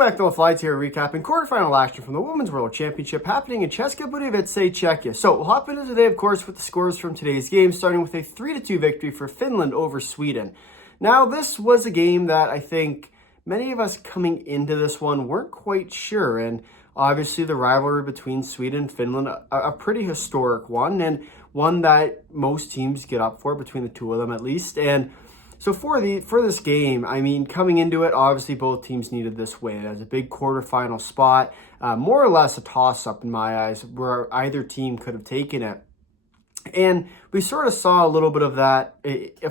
back to the Flights here, recapping quarterfinal action from the Women's World Championship happening in České Budějovice, Czechia. So we'll hop into today, of course, with the scores from today's game, starting with a 3-2 victory for Finland over Sweden. Now, this was a game that I think many of us coming into this one weren't quite sure, and obviously the rivalry between Sweden and Finland, a pretty historic one, and one that most teams get up for, between the two of them at least. And so for this game, I mean, coming into it, obviously both teams needed this win. It was a big quarterfinal spot, more or less a toss-up in my eyes, where either team could have taken it. And we sort of saw a little bit of that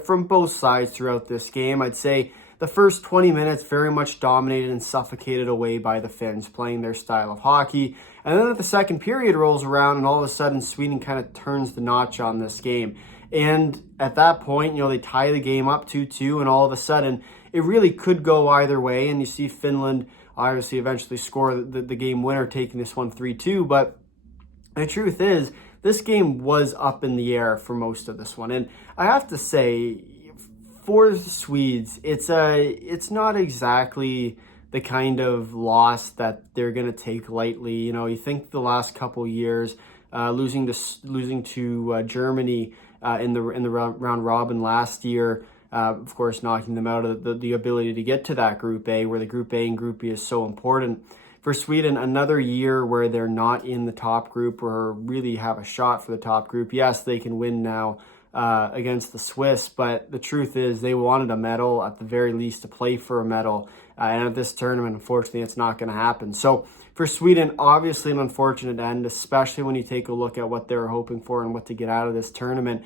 from both sides throughout this game. I'd say the first 20 minutes very much dominated and suffocated away by the Finns, playing their style of hockey. And then the second period rolls around, and all of a sudden Sweden kind of turns the notch on this game. And at that point, they tie the game up 2-2, and all of a sudden, it really could go either way. And you see Finland obviously eventually score the game winner, taking this one 3-2. But the truth is, this game was up in the air for most of this one. And I have to say, for the Swedes, it's not exactly the kind of loss that they're going to take lightly. You think the last couple years, losing to Germany in the round robin last year, of course, knocking them out of the ability to get to that Group A, where the Group A and Group B is so important. For Sweden, another year where they're not in the top group or really have a shot for the top group. Yes, they can win now against the Swiss, but the truth is they wanted a medal, at the very least to play for a medal. And at this tournament, unfortunately, it's not going to happen. So for Sweden, obviously an unfortunate end, especially when you take a look at what they were hoping for and what to get out of this tournament.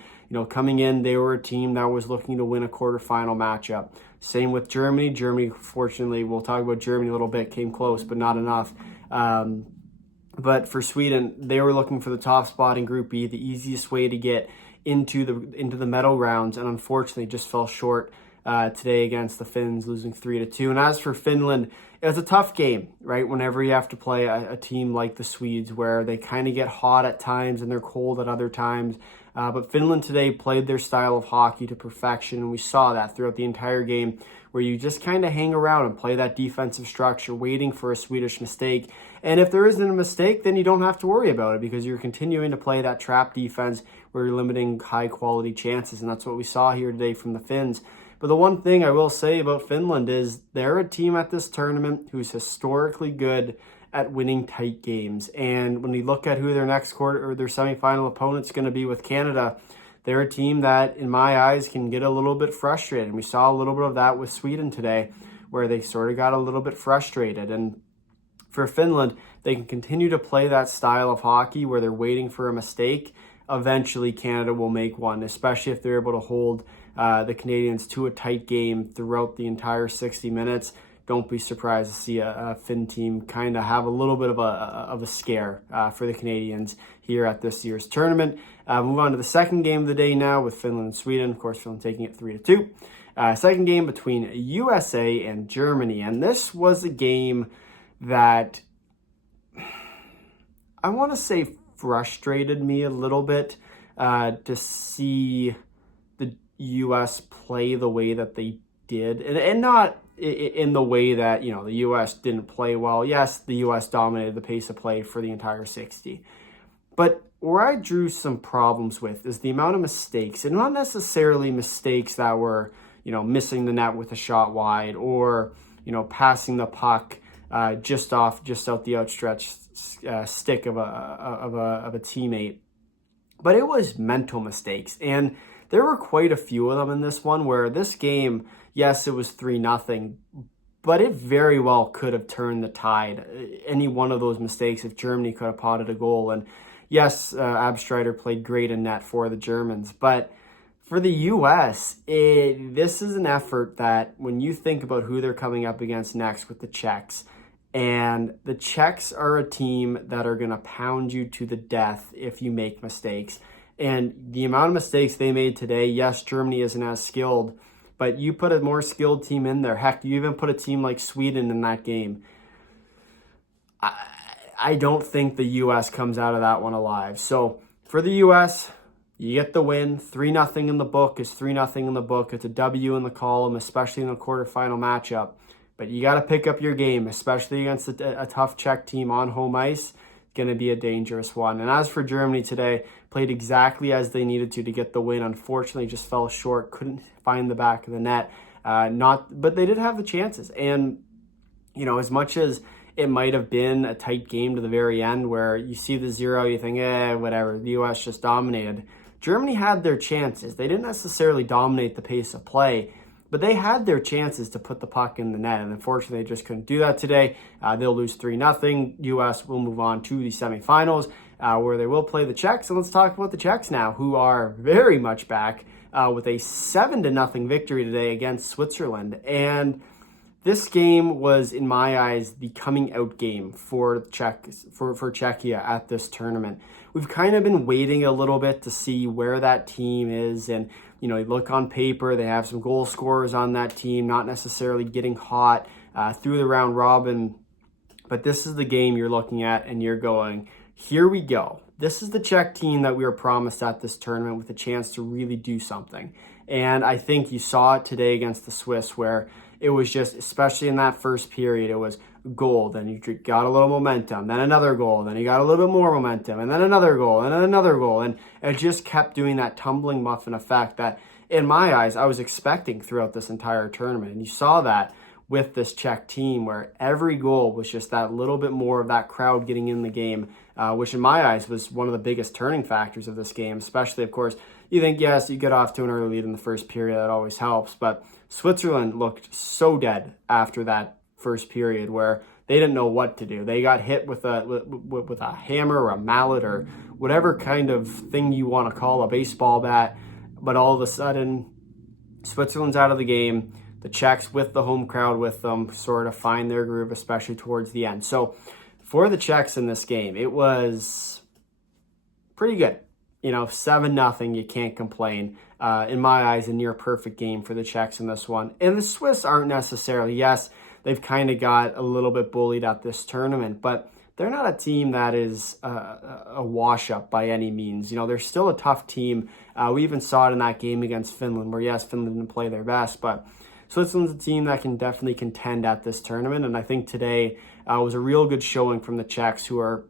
Coming in, they were a team that was looking to win a quarterfinal matchup. Same with Germany. Germany, fortunately, we'll talk about Germany a little bit, came close, but not enough. But for Sweden, they were looking for the top spot in Group B, the easiest way to get into the medal rounds, and unfortunately just fell short today against the Finns, losing 3-2. And as for Finland, it was a tough game, right? Whenever you have to play a team like the Swedes, where they kind of get hot at times and they're cold at other times. But Finland today played their style of hockey to perfection, and we saw that throughout the entire game, where you just kind of hang around and play that defensive structure, waiting for a Swedish mistake. And if there isn't a mistake, then you don't have to worry about it, because you're continuing to play that trap defense where you're limiting high-quality chances, and that's what we saw here today from the Finns. But the one thing I will say about Finland is they're a team at this tournament who's historically good at winning tight games. And when you look at who their next quarter or their semifinal opponent's going to be with Canada, they're a team that, in my eyes, can get a little bit frustrated. And we saw a little bit of that with Sweden today, where they sort of got a little bit frustrated. And for Finland, they can continue to play that style of hockey where they're waiting for a mistake. Eventually, Canada will make one, especially if they're able to hold the Canadians to a tight game throughout the entire 60 minutes. Don't be surprised to see a Finn team kind of have a little bit of a scare for the Canadians here at this year's tournament. Move on to the second game of the day now with Finland and Sweden. Of course, Finland taking it 3-2. Second game between USA and Germany. And this was a game that I want to say frustrated me a little bit to see the U.S. play the way that they did. And not in the way that, the U.S. didn't play well. Yes, the U.S. dominated the pace of play for the entire 60. But where I drew some problems with is the amount of mistakes, and not necessarily mistakes that were, missing the net with a shot wide, or, passing the puck just out the outstretched stick of a teammate. But it was mental mistakes, and there were quite a few of them in this one, where this game, yes, it was 3-0, but it very well could have turned the tide. Any one of those mistakes, if Germany could have potted a goal. And yes, Abstreiter played great in net for the Germans, but for the U.S., this is an effort that, when you think about who they're coming up against next with the Czechs, and the Czechs are a team that are going to pound you to the death if you make mistakes. And the amount of mistakes they made today, yes, Germany isn't as skilled, but you put a more skilled team in there. Heck, you even put a team like Sweden in that game. I don't think the U.S. comes out of that one alive. So for the U.S., you get the win. 3-0 in the book is 3-0 in the book. It's a W in the column, especially in the quarterfinal matchup. But you got to pick up your game, especially against a tough Czech team on home ice. It's going to be a dangerous one. And as for Germany today, played exactly as they needed to get the win. Unfortunately, just fell short, couldn't find the back of the net. But they did have the chances. And, you know, as much as it might have been a tight game to the very end where you see the 0, you think, whatever, the U.S. just dominated. Germany had their chances. They didn't necessarily dominate the pace of play, but they had their chances to put the puck in the net, and unfortunately, they just couldn't do that today. They'll lose 3-0. U.S. will move on to the semifinals, where they will play the Czechs. And let's talk about the Czechs now, who are very much back with a 7-0 victory today against Switzerland. And this game was, in my eyes, the coming out game for Czechia at this tournament. We've kind of been waiting a little bit to see where that team is. And, you know, you look on paper, they have some goal scorers on that team, not necessarily getting hot through the round robin. But this is the game you're looking at and you're going, here we go. This is the Czech team that we were promised at this tournament with a chance to really do something. And I think you saw it today against the Swiss, where it was just, especially in that first period, it was goal, then you got a little momentum, then another goal, then you got a little bit more momentum, and then another goal, and then another goal. And it just kept doing that tumbling muffin effect that, in my eyes, I was expecting throughout this entire tournament. And you saw that with this Czech team, where every goal was just that little bit more of that crowd getting in the game, which in my eyes was one of the biggest turning factors of this game. Especially, of course, you think, yes, you get off to an early lead in the first period, that always helps, but Switzerland looked so dead after that first period where they didn't know what to do. They got hit with a hammer or a mallet or whatever kind of thing you want to call a baseball bat, but all of a sudden Switzerland's out of the game. The Czechs, with the home crowd with them, sort of find their groove, especially towards the end. So for the Czechs in this game, it was pretty good. You know, 7-0, you can't complain. In my eyes, a near perfect game for the Czechs in this one. And the Swiss aren't necessarily, yes, they've kind of got a little bit bullied at this tournament, but they're not a team that is a wash-up by any means. You know, they're still a tough team. We even saw it in that game against Finland, where, yes, Finland didn't play their best, but Switzerland's a team that can definitely contend at this tournament. And I think today was a real good showing from the Czechs, who are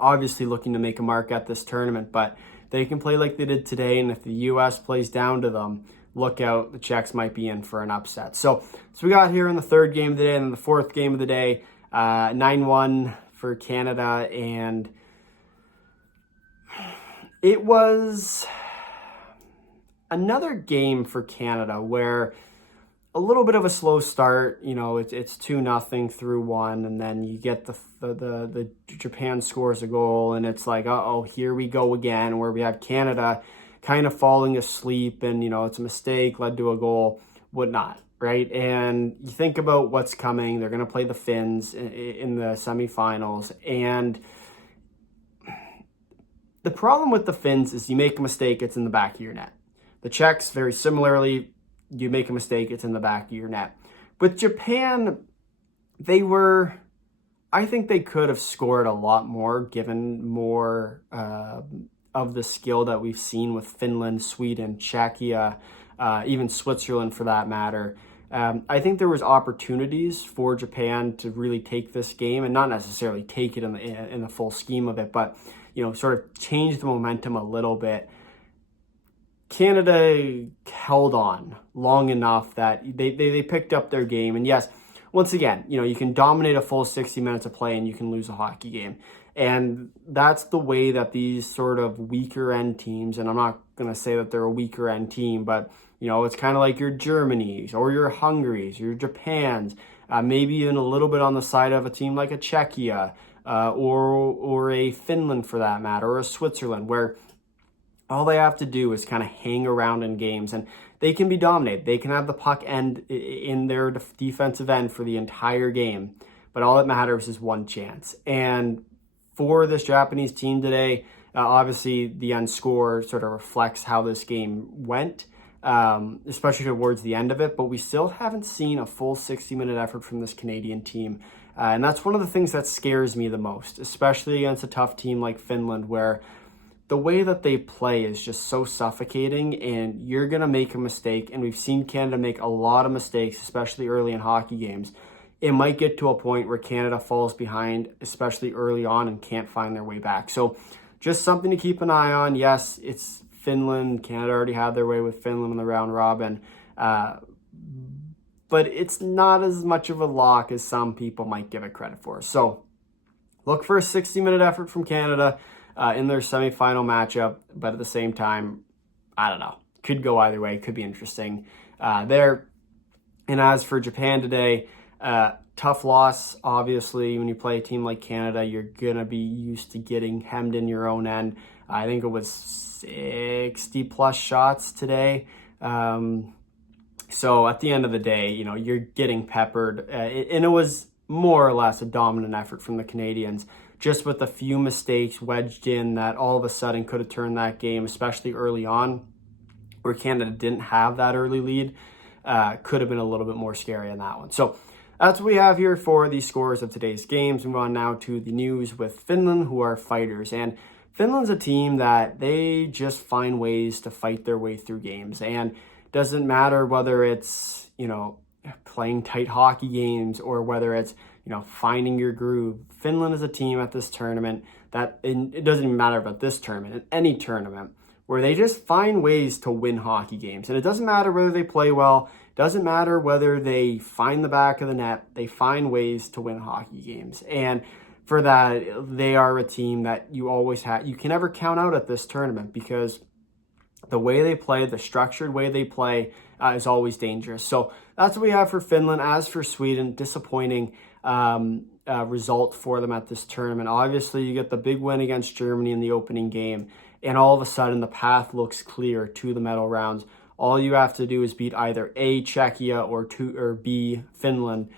obviously looking to make a mark at this tournament, but they can play like they did today, and if the U.S. plays down to them, look out, the Czechs might be in for an upset. So we got here in the third game of the day, and then the fourth game of the day, 9-1 for Canada, and it was another game for Canada where a little bit of a slow start. You know, it's 2-0 through one, and then you get the Japan scores a goal, and it's like, uh-oh, here we go again, where we have Canada kind of falling asleep, and, you know, it's a mistake, led to a goal, whatnot, right? And you think about what's coming. They're going to play the Finns in the semifinals, and the problem with the Finns is you make a mistake, it's in the back of your net. The Czechs, very similarly, you make a mistake, it's in the back of your net. With Japan, I think they could have scored a lot more, given more of the skill that we've seen with Finland, Sweden, Czechia, even Switzerland for that matter. I think there was opportunities for Japan to really take this game, and not necessarily take it in the full scheme of it, but, you know, sort of change the momentum a little bit. Canada held on long enough that they picked up their game. And yes, once again, you know, you can dominate a full 60 minutes of play and you can lose a hockey game. And that's the way that these sort of weaker end teams, and I'm not going to say that they're a weaker end team, but, you know, it's kind of like your Germanys or your Hungarys, your Japans, maybe even a little bit on the side of a team like a Czechia or a Finland for that matter, or a Switzerland, where all they have to do is kind of hang around in games, and they can be dominated. They can have the puck end in their defensive end for the entire game, but all that matters is one chance. And for this Japanese team today, obviously the end score sort of reflects how this game went, especially towards the end of it, but we still haven't seen a full 60-minute effort from this Canadian team. And that's one of the things that scares me the most, especially against a tough team like Finland, where the way that they play is just so suffocating, and you're going to make a mistake. And we've seen Canada make a lot of mistakes, especially early in hockey games. It might get to a point where Canada falls behind, especially early on, and can't find their way back. So just something to keep an eye on. Yes, it's Finland. Canada already had their way with Finland in the round robin. But it's not as much of a lock as some people might give it credit for. So look for a 60-minute effort from Canada in their semifinal matchup. But at the same time, I don't know. Could go either way. Could be interesting there. And as for Japan today, tough loss. Obviously, when you play a team like Canada, you're going to be used to getting hemmed in your own end. I think it was 60-plus shots today. So at the end of the day, you're getting peppered. And it was more or less a dominant effort from the Canadians, just with a few mistakes wedged in that all of a sudden could have turned that game, especially early on, where Canada didn't have that early lead. Could have been a little bit more scary in that one. So that's what we have here for the scores of today's games. Move on now to the news with Finland, who are fighters. And Finland's a team that they just find ways to fight their way through games. And doesn't matter whether it's, playing tight hockey games or whether it's, finding your groove. Finland is a team at this tournament that, and it doesn't even matter about this tournament, in any tournament, where they just find ways to win hockey games. And it doesn't matter whether they play well, doesn't matter whether they find the back of the net, they find ways to win hockey games. And for that, they are a team that you can never count out at this tournament, because the way they play, the structured way they play is always dangerous. So that's what we have for Finland. As for Sweden, disappointing result for them at this tournament. Obviously, you get the big win against Germany in the opening game, and all of a sudden the path looks clear to the medal rounds. All you have to do is beat either A, Czechia, or B, Finland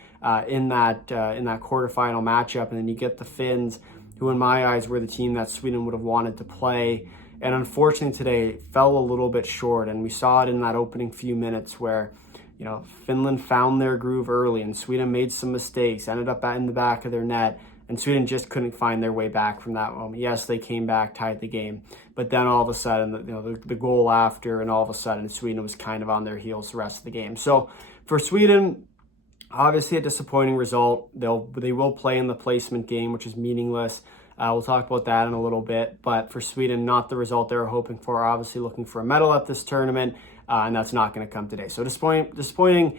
in that quarterfinal matchup, and then you get the Finns, who in my eyes were the team that Sweden would have wanted to play. And unfortunately today fell a little bit short, and we saw it in that opening few minutes where, Finland found their groove early and Sweden made some mistakes, ended up in the back of their net, and Sweden just couldn't find their way back from that moment. Yes, they came back, tied the game, but then all of a sudden, the goal after, and all of a sudden Sweden was kind of on their heels the rest of the game. So for Sweden, obviously a disappointing result. They will play in the placement game, which is meaningless. We'll talk about that in a little bit. But for Sweden, not the result they were hoping for. Obviously looking for a medal at this tournament, and that's not going to come today. So disappointing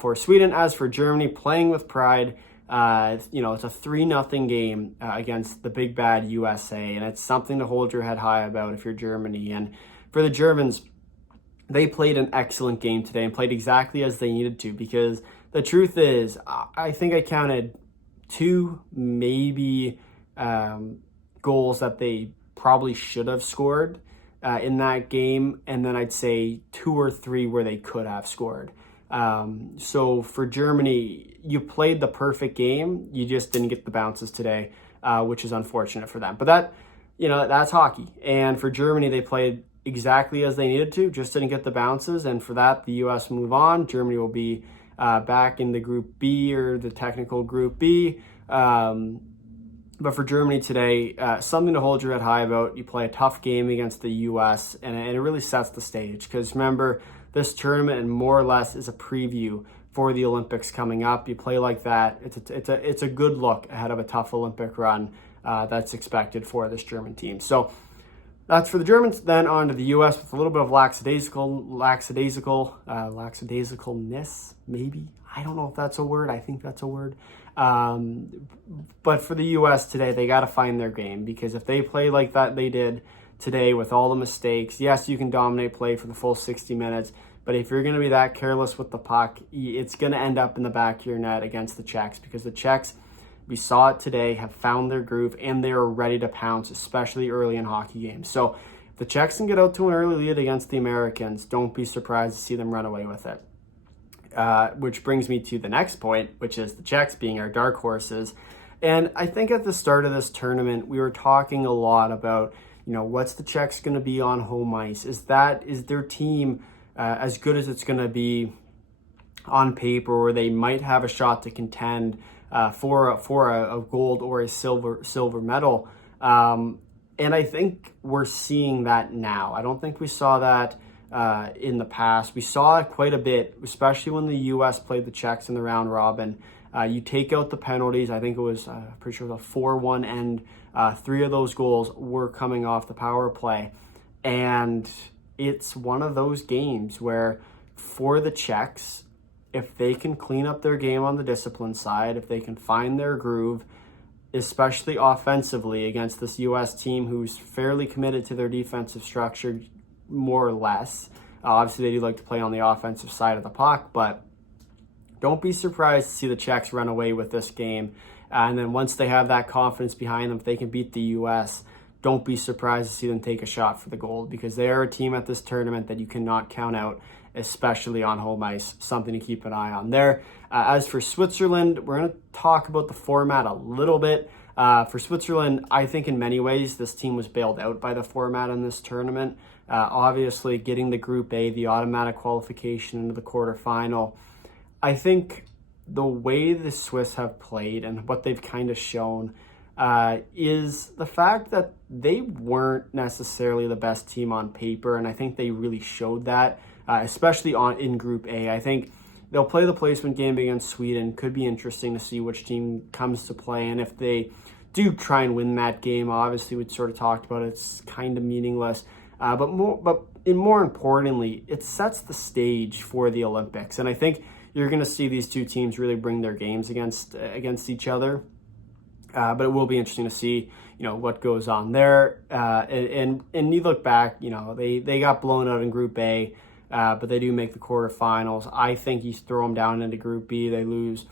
for Sweden. As for Germany, playing with pride. It's a 3-0 game against the big bad USA, and it's something to hold your head high about if you're Germany. And for the Germans, they played an excellent game today and played exactly as they needed to, because the truth is, I think I counted 2, maybe goals that they probably should have scored in that game, and then I'd say 2 or 3 where they could have scored. So for Germany, you played the perfect game, you just didn't get the bounces today, which is unfortunate for them. But that's hockey. And for Germany, they played exactly as they needed to, just didn't get the bounces, and for that, the US move on. Germany will be back in the Group B, or the technical Group B. But for Germany today, something to hold your head high about. You play a tough game against the U.S., and it really sets the stage. Because remember, this tournament, and more or less, is a preview for the Olympics coming up. You play like that, it's a good look ahead of a tough Olympic run that's expected for this German team. So that's for the Germans. Then on to the U.S. with a little bit of lackadaisicalness, maybe. I don't know if that's a word. I think that's a word. But for the U.S. today, they got to find their game, because if they play like that they did today with all the mistakes, yes, you can dominate play for the full 60 minutes, but if you're going to be that careless with the puck, it's going to end up in the back of your net against the Czechs, because the Czechs, we saw it today, have found their groove, and they're ready to pounce, especially early in hockey games. So if the Czechs can get out to an early lead against the Americans, don't be surprised to see them run away with it. Which brings me to the next point, which is the Czechs being our dark horses. And I think at the start of this tournament, we were talking a lot about, what's the Czechs going to be on home ice? Is their team as good as it's going to be on paper, or they might have a shot to contend for a gold or a silver medal? And I think we're seeing that now. I don't think we saw that in the past. We saw it quite a bit, especially when the U.S. played the Czechs in the round robin. You take out the penalties. I think it was, pretty sure it was a 4-1 end. 3 of those goals were coming off the power play. And it's one of those games where for the Czechs, if they can clean up their game on the discipline side, if they can find their groove, especially offensively against this U.S. team who's fairly committed to their defensive structure, more or less. Obviously, they do like to play on the offensive side of the puck, but don't be surprised to see the Czechs run away with this game. And then once they have that confidence behind them, if they can beat the U.S., don't be surprised to see them take a shot for the gold, because they are a team at this tournament that you cannot count out, especially on home ice. Something to keep an eye on there. As for Switzerland, we're going to talk about the format a little bit. For Switzerland, I think in many ways this team was bailed out by the format in this tournament. Obviously, getting the Group A, the automatic qualification into the quarterfinal. I think the way the Swiss have played and what they've kind of shown is the fact that they weren't necessarily the best team on paper, and I think they really showed that, especially in Group A. I think they'll play the placement game against Sweden. Could be interesting to see which team comes to play, and if they do try and win that game, obviously we sort of talked about it, it's kind of meaningless. But more importantly, it sets the stage for the Olympics, and I think you're going to see these two teams really bring their games against each other. But it will be interesting to see, what goes on there. And you look back, they got blown out in Group A, but they do make the quarterfinals. I think you throw them down into Group B, they lose.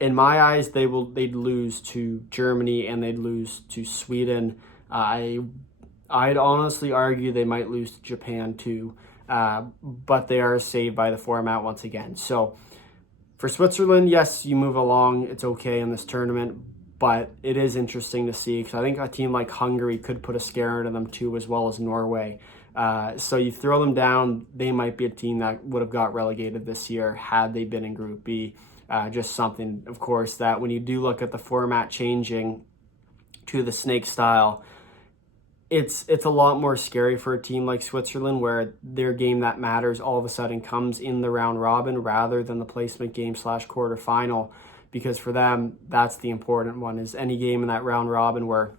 In my eyes, they'd lose to Germany and they'd lose to Sweden. I'd honestly argue they might lose to Japan too, but they are saved by the format once again. So for Switzerland, yes, you move along. It's okay in this tournament. But it is interesting to see, because I think a team like Hungary could put a scare into them too, as well as Norway. So you throw them down, they might be a team that would have got relegated this year had they been in Group B. Just something, of course, that when you do look at the format changing to the snake style, it's a lot more scary for a team like Switzerland, where their game that matters all of a sudden comes in the round robin rather than the placement game / quarterfinal. Because for them, that's the important one, is any game in that round robin where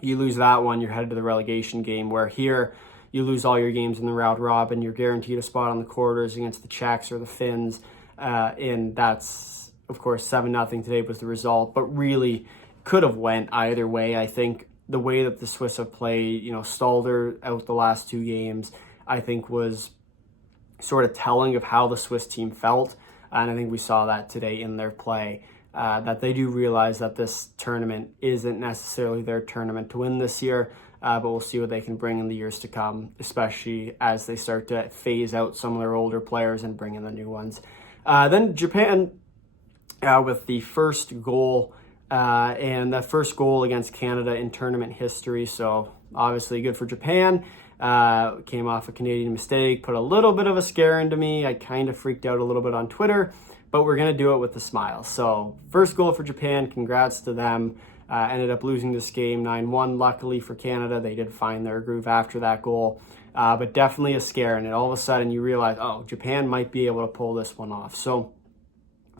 you lose that one, you're headed to the relegation game, where here you lose all your games in the round robin, you're guaranteed a spot on the quarters against the Czechs or the Finns, and that's, of course, 7-0 today was the result, but really could have went either way. I think the way that the Swiss have played, Stalder out the last 2 games, I think was sort of telling of how the Swiss team felt. And I think we saw that today in their play, that they do realize that this tournament isn't necessarily their tournament to win this year, but we'll see what they can bring in the years to come, especially as they start to phase out some of their older players and bring in the new ones. Then Japan with the first goal, and that first goal against Canada in tournament history. So obviously good for Japan. Came off a Canadian mistake, put a little bit of a scare into me. I kind of freaked out a little bit on Twitter, but we're going to do it with a smile. So first goal for Japan, congrats to them. Ended up losing this game 9-1. Luckily for Canada, they did find their groove after that goal, but definitely a scare. And then all of a sudden you realize, Japan might be able to pull this one off. So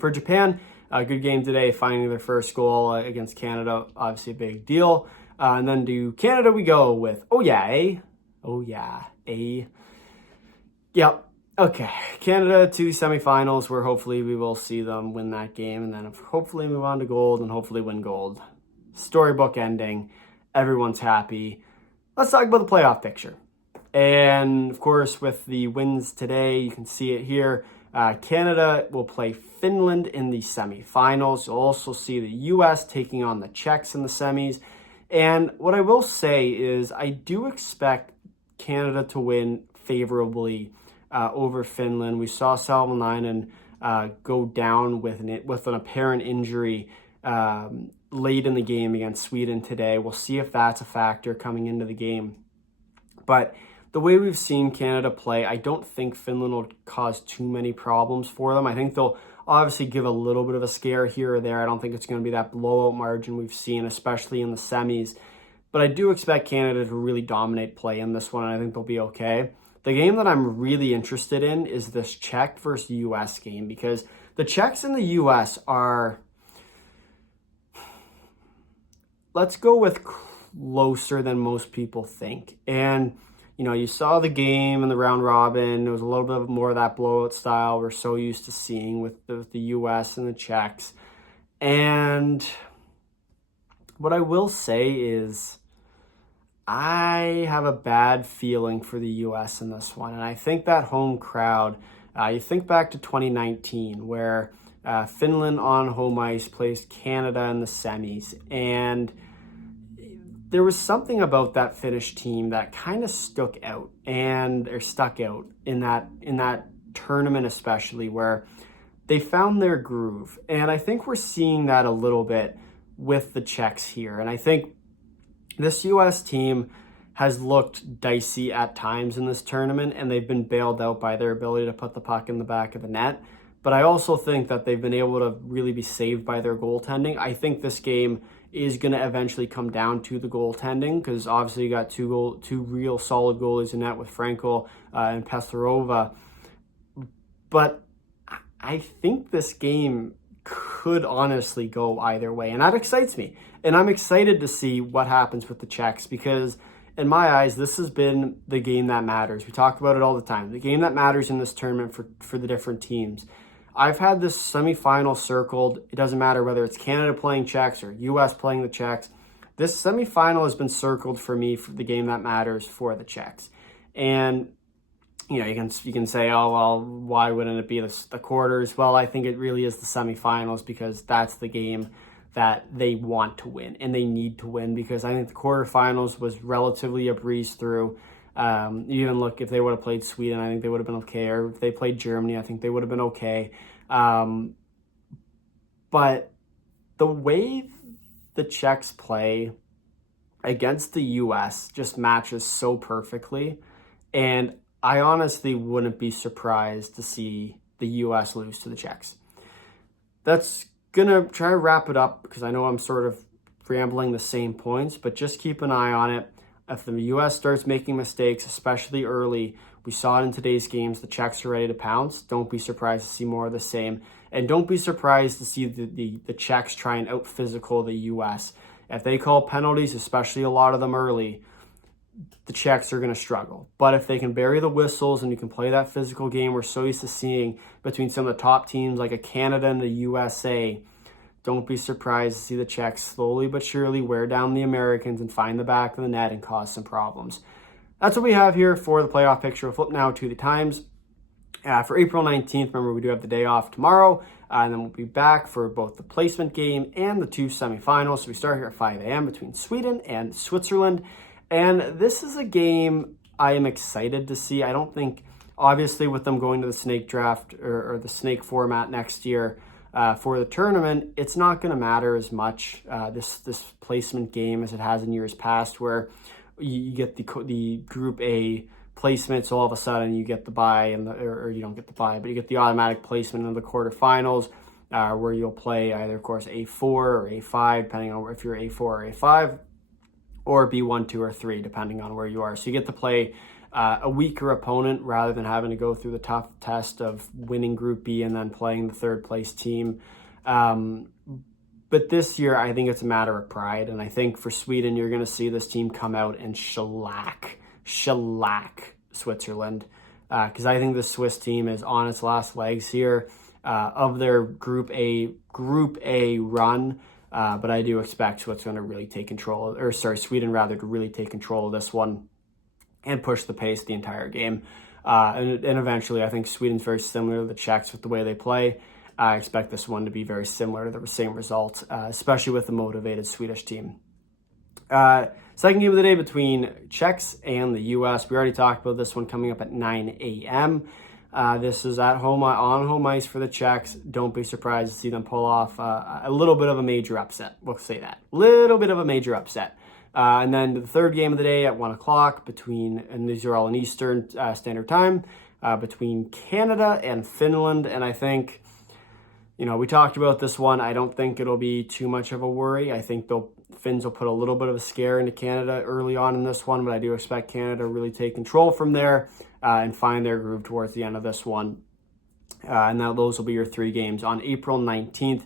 for Japan, a good game today, finding their first goal against Canada, obviously a big deal. And then to Canada we go with, Yep. Okay. Canada to semifinals, where hopefully we will see them win that game, and then hopefully move on to gold and hopefully win gold. Storybook ending. Everyone's happy. Let's talk about the playoff picture. And of course, with the wins today, you can see it here. Canada will play Finland in the semifinals. You'll also see the U.S. taking on the Czechs in the semis. And what I will say is I do expect Canada to win favorably over Finland. We saw Salmelainen go down with an apparent injury late in the game against Sweden today. We'll see if that's a factor coming into the game. But the way we've seen Canada play, I don't think Finland will cause too many problems for them. I think they'll obviously give a little bit of a scare here or there. I don't think it's going to be that blowout margin we've seen, especially in the semis. but I do expect Canada to really dominate play in this one, and I think they'll be okay. The game that I'm really interested in is this Czech versus US game, because the Czechs and the US are, let's go with closer than most people think. And, you saw the game in the round robin. It was a little bit more of that blowout style we're so used to seeing with the US and the Czechs. And what I will say is I have a bad feeling for the US in this one. And I think that home crowd, you think back to 2019 where Finland on home ice placed Canada in the semis. And there was something about that Finnish team that kind of stuck out in that tournament, especially where they found their groove. And I think we're seeing that a little bit with the Czechs here. And I think this US team has looked dicey at times in this tournament, and they've been bailed out by their ability to put the puck in the back of the net. But I also think that they've been able to really be saved by their goaltending. I think this game is going to eventually come down to the goaltending, because obviously you got two real solid goalies in net with Frankel and Pestarova. But I think this game could honestly go either way, and that excites me. And I'm excited to see what happens with the Czechs, because in my eyes, this has been the game that matters. We talk about it all the time. The game that matters in this tournament for the different teams. I've had this semifinal circled. It doesn't matter whether it's Canada playing Czechs or US playing the Czechs. This semifinal has been circled for me for the game that matters for the Czechs. And you can say, oh, well, why wouldn't it be the quarters? Well, I think it really is the semifinals, because that's the game that they want to win and they need to win, because I think the quarterfinals was relatively a breeze through. You even look, if they would have played Sweden, I think they would have been okay. Or if they played Germany, I think they would have been okay. But the way the Czechs play against the US just matches so perfectly. And I honestly wouldn't be surprised to see the US lose to the Czechs. That's going to try to wrap it up, because I know I'm sort of rambling the same points, but just keep an eye on it. If the U.S. starts making mistakes, especially early, we saw it in today's games, the Czechs are ready to pounce. Don't be surprised to see more of the same. And don't be surprised to see the Czechs try and out-physical the U.S. If they call penalties, especially a lot of them early, the Czechs are going to struggle. But if they can bury the whistles and you can play that physical game we're so used to seeing between some of the top teams like a Canada and the USA, don't be surprised to see the Czechs slowly but surely wear down the Americans and find the back of the net and cause some problems. That's what we have here for the playoff picture. We'll flip now to the times. For April 19th, remember we do have the day off tomorrow, and then we'll be back for both the placement game and the two semifinals. So we start here at 5 a.m. between Sweden and Switzerland. And this is a game I am excited to see. I don't think, obviously with them going to the snake draft or the snake format next year, for the tournament, it's not going to matter as much, this placement game, as it has in years past, where you get the Group A placement, so all of a sudden you get the bye, or you don't get the bye, but you get the automatic placement in the quarterfinals, where you'll play either, of course, A4 or A5, depending on if you're A4 or A5, or B1, 2, or 3, depending on where you are. So you get to play a weaker opponent rather than having to go through the tough test of winning Group B and then playing the third place team. But this year, I think it's a matter of pride. And I think for Sweden, you're going to see this team come out and shellac Switzerland. Because I think the Swiss team is on its last legs here of their Group A run. But I do expect Sweden to really take control, Sweden rather, to really take control of this one and push the pace the entire game. And eventually, I think Sweden's very similar to the Czechs with the way they play. I expect this one to be very similar to the same result, especially with the motivated Swedish team. Second game of the day between Czechs and the U.S. We already talked about this one coming up at 9 a.m. This is at home, on home ice for the Czechs. Don't be surprised to see them pull off a little bit of a major upset. We'll say that. Little bit of a major upset. And then the third game of the day at 1 o'clock and these are all in Eastern Standard Time, between Canada and Finland. And I think, we talked about this one. I don't think it'll be too much of a worry. I think Finns will put a little bit of a scare into Canada early on in this one, but I do expect Canada to really take control from there and find their groove towards the end of this one. And now those will be your 3 games on April 19th.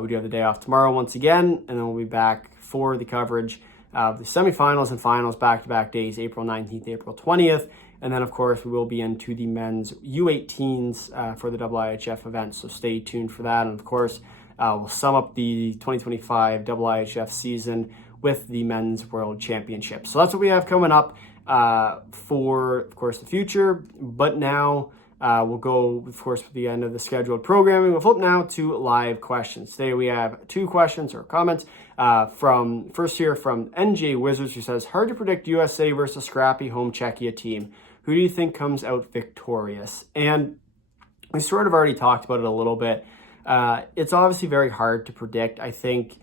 We do have the day off tomorrow once again, and then we'll be back for the coverage of the semifinals and finals back-to-back days, April 19th, April 20th. And then, of course, we will be into the men's U18s for the IIHF event, so stay tuned for that. And, of course, we'll sum up the 2025 IIHF season with the Men's World Championship. So that's what we have coming up for, of course, the future. But now we'll go, of course, with the end of the scheduled programming. We'll flip now to live questions. Today we have 2 questions or comments from NJ Wizards, who says, hard to predict USA versus scrappy home Czechia team. Who do you think comes out victorious? And we sort of already talked about it a little bit. It's obviously very hard to predict. I think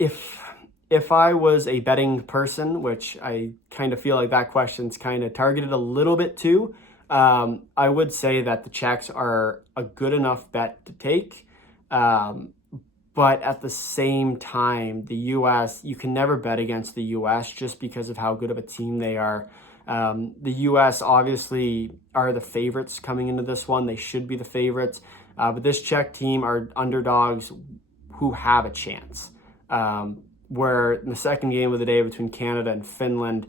if I was a betting person, which I kind of feel like that question's kind of targeted a little bit too, I would say that the Czechs are a good enough bet to take. But at the same time, the U.S., you can never bet against the U.S. just because of how good of a team they are. The U.S. obviously are the favorites coming into this one. They should be the favorites. But this Czech team are underdogs who have a chance. Where in the second game of the day between Canada and Finland,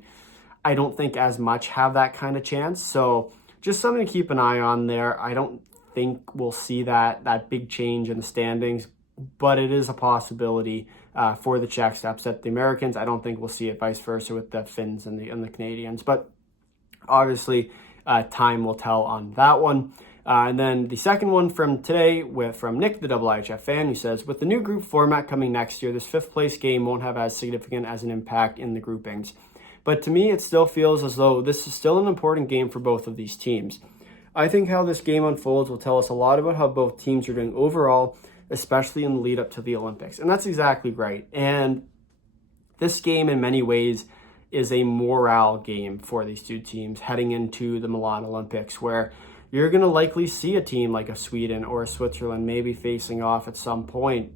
I don't think as much have that kind of chance. So just something to keep an eye on there. I don't think we'll see that big change in the standings, but it is a possibility for the Czechs to upset the Americans. I don't think we'll see it vice versa with the Finns and the Canadians, but obviously time will tell on that one. And then the second one from today from Nick, the IIHF fan, who says, with the new group format coming next year, this 5th place game won't have as significant as an impact in the groupings. But to me, it still feels as though this is still an important game for both of these teams. I think how this game unfolds will tell us a lot about how both teams are doing overall, especially in the lead up to the Olympics. And that's exactly right. And this game in many ways is a morale game for these two teams heading into the Milan Olympics, where you're going to likely see a team like a Sweden or a Switzerland maybe facing off at some point.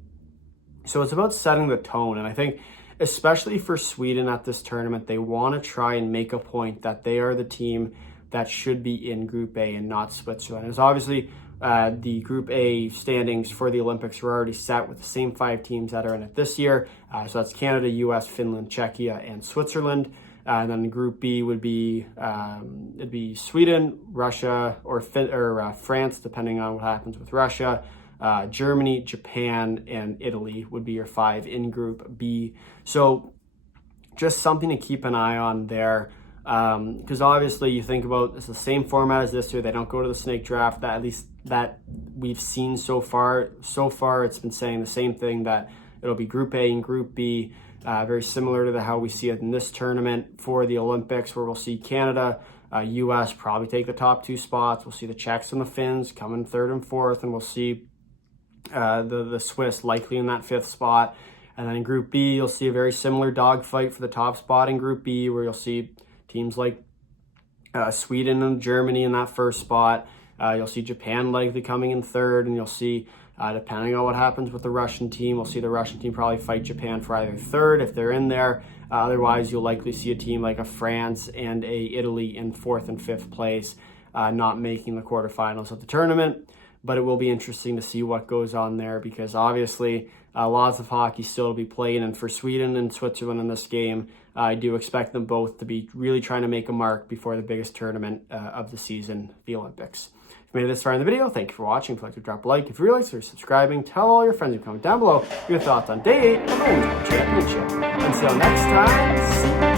So it's about setting the tone. And I think especially for Sweden at this tournament, they want to try and make a point that they are the team that should be in Group A and not Switzerland. As obviously the Group A standings for the Olympics were already set with the same 5 teams that are in it this year. So that's Canada, US, Finland, Czechia, and Switzerland. And then Group B would be it'd be Sweden, Russia, or France, depending on what happens with Russia. Germany, Japan, and Italy would be your 5 in Group B. So just something to keep an eye on there. Because obviously you think about it's the same format as this year. They don't go to the snake draft. That at least that we've seen so far. So far, it's been saying the same thing, that it'll be Group A and Group B. Very similar to how we see it in this tournament for the Olympics, where we'll see Canada, US probably take the top 2 spots. We'll see the Czechs and the Finns come in 3rd and 4th, and we'll see the Swiss likely in that 5th spot. And then in Group B, you'll see a very similar dogfight for the top spot in Group B, where you'll see teams like Sweden and Germany in that 1st spot. You'll see Japan likely coming in 3rd, and you'll see, depending on what happens with the Russian team, we'll see the Russian team probably fight Japan for either 3rd if they're in there. Otherwise, you'll likely see a team like a France and a Italy in 4th and 5th place, not making the quarterfinals of the tournament. But it will be interesting to see what goes on there, because obviously lots of hockey still to be played. And for Sweden and Switzerland in this game, I do expect them both to be really trying to make a mark before the biggest tournament of the season, the Olympics. If you made it this far in the video, thank you for watching. If you'd like to drop a like, if you realize you're subscribing, tell all your friends and comment down below your thoughts on Day 8 of the Women's World Championship. Until next time, see you.